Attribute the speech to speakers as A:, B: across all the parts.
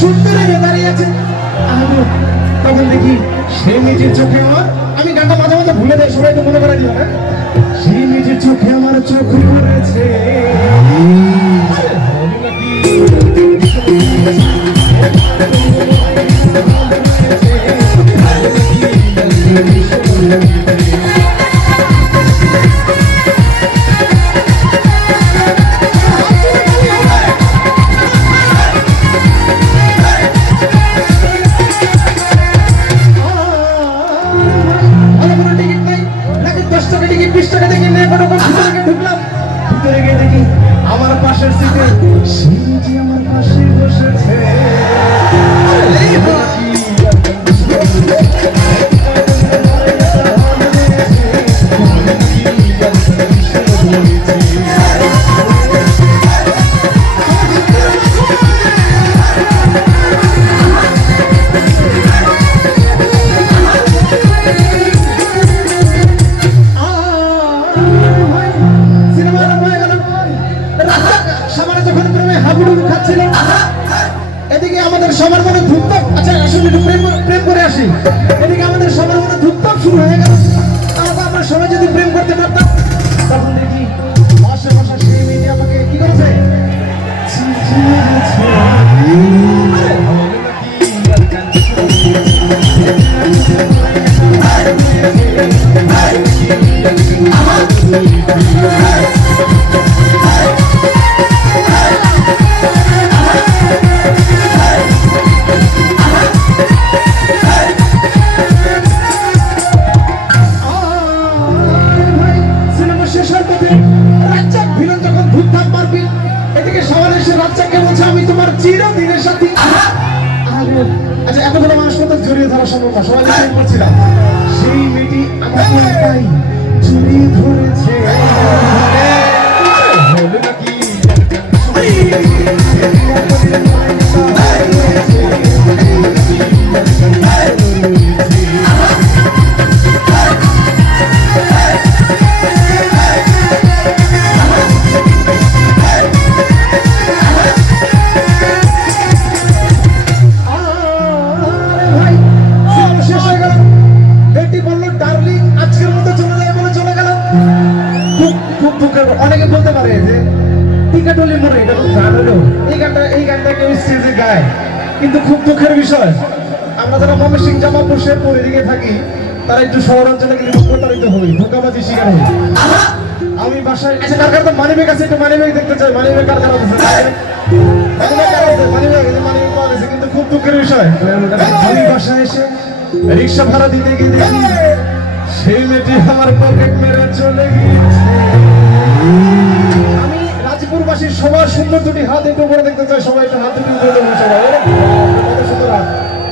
A: সুন্দর হয়ে দাঁড়িয়ে আছে। আমি তখন দেখি সে নিজের চোখে আমার আমি গানটা মাঝে মাঝে ভুলে দেয় সবাই তো মনে করা দিও না সেই নিজের চোখে আমার চোখ পড়েছে। ভালো টিকিট বিশ টাকা টিকিট নিয়ে কোনো ঢুকলাম ভিতরে গিয়ে দেখি, আমার পাশের সিটে সিনজি আমার পাশে চিরদিনের সাথী। আরে, আচ্ছা এতগুলো মানুষ মতো জড়িয়ে ধরা সম্ভব না সবাই করছিলাম সেই মেয়েটি আমাকে একাই জড়িয়ে ধরেছে। ব্যাপার। অনেকে বলতে পারে যে টিকাটলি এটা খুব গান হলো এই গানটা এই গানটা কেউ স্টেজে গায়। কিন্তু খুব দুঃখের বিষয় আমরা যারা ময়মনসিং জামালপুর শেরপুর এদিকে থাকি তারা একটু শহর অঞ্চলে গেলে প্রতারিত হই ধোকাবাজি শিকার হই। আমি বাসায় আচ্ছা কার কার মানিব্যাগ আছে? একটু মানিব্যাগ দেখতে চাই। মানিব্যাগ কার কার আছে কিন্তু খুব দুঃখের বিষয়। আমি বাসায় এসে রিক্সা ভাড়া দিতে গিয়ে দেখি সেই মেয়েটি আমার পকেট মেরে চলে গিয়েছে রাজপুরবাসীর সবার সুন্দর দুটি হাত একটু উপরে দেখতে চাই, সবাই একটু হাত দুটি উপরে তুলুন সবাই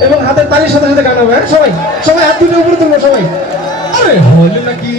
A: এবং হাতের তালির সাথে সাথে গান হবে হ্যাঁ? সবাই সবাই হাত দুটি উপরে তুলবো, সবাই। আরে, হলে নাকি?